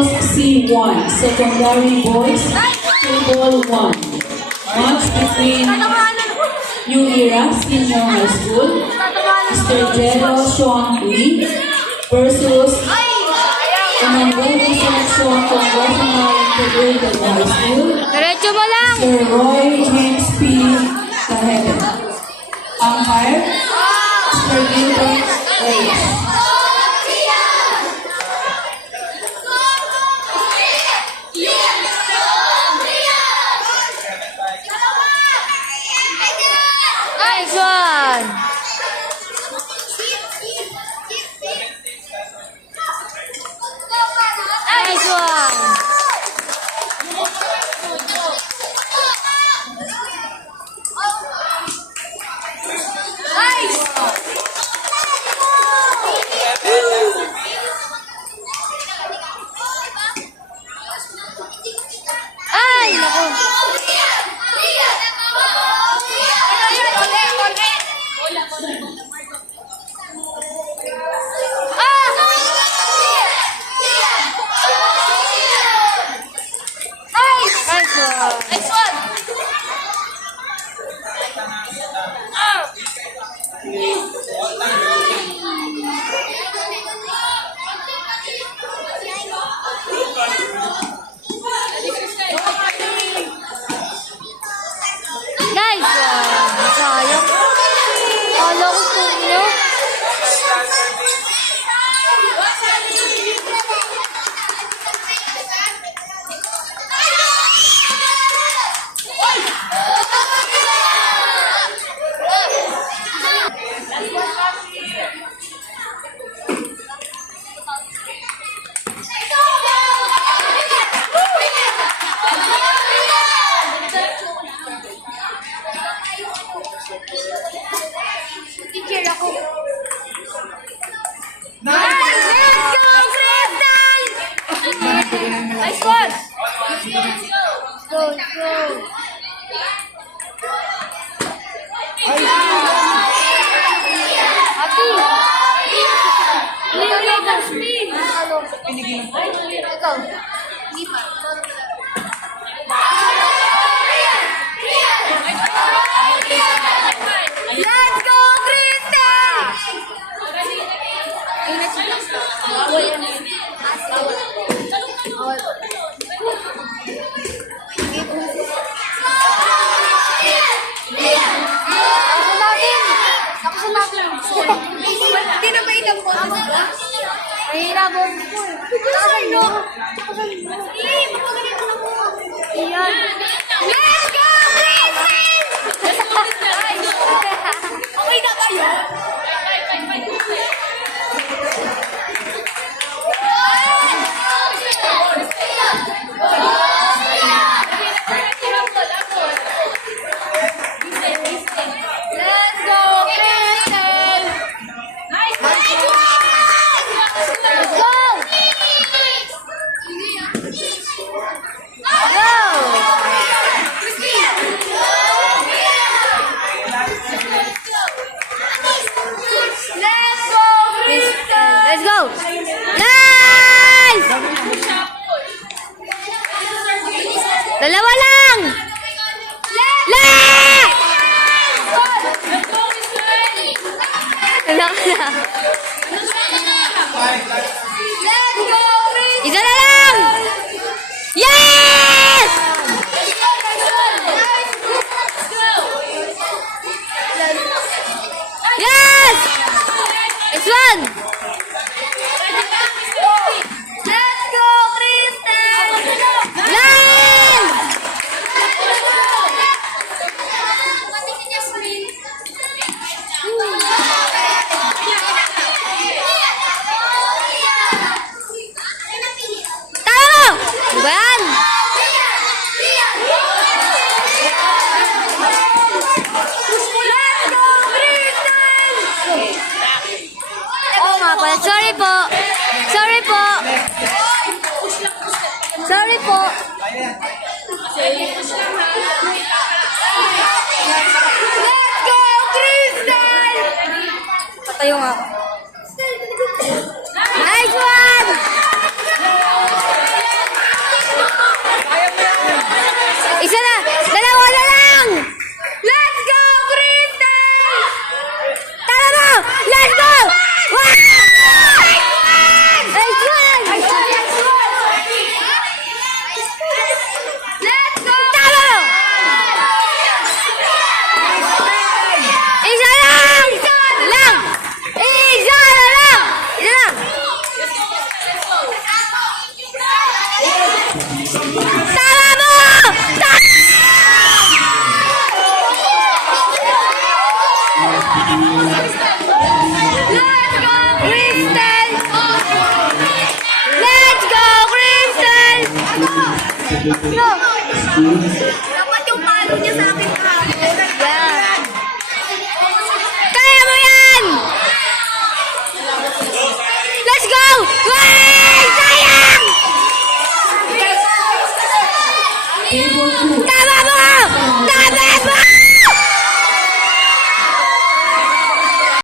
Girls C1, Secondary Boys Table 1. Match between New Era Senior High School, Mr. Jello Sean Lee versus Unangweli Selection Congressional Integrated High School, Diretso mo lang. Sir Roy James P. Kahete. Umpire, Mr. Gilbert Reyes. Nice one. Nice one. Ay, naku. Nice one. Nice one. Sayang. Kala ko punyo. Teacher ako. Let's go, Crystal! Nice one! Go, go. Happy! Ikaw. Hindi pa. Let's go, Crystal! Hindi na ba ilang po? Mahirap po. Sino? Ayan. Let's go, Crystal! Okay na kayo? Let's go, Crystal! Nice one! Let's go! Let's go! Nice! Dalawa lang! Isa na lang! Yes! Yes! Next one! Let's go, Crystal! Nice! Tama! Ano ba yan? Oo nga pala. Sorry po. Sorry po. Sorry po. Let's go, Crystal! Patayo nga ako. Nice one! Tama mo! Let's go, Crystal! Let's go, Crystal! Go! Dapat yung palo niya sa akin kahapon. Kaya mo yan! Let's go! Wait!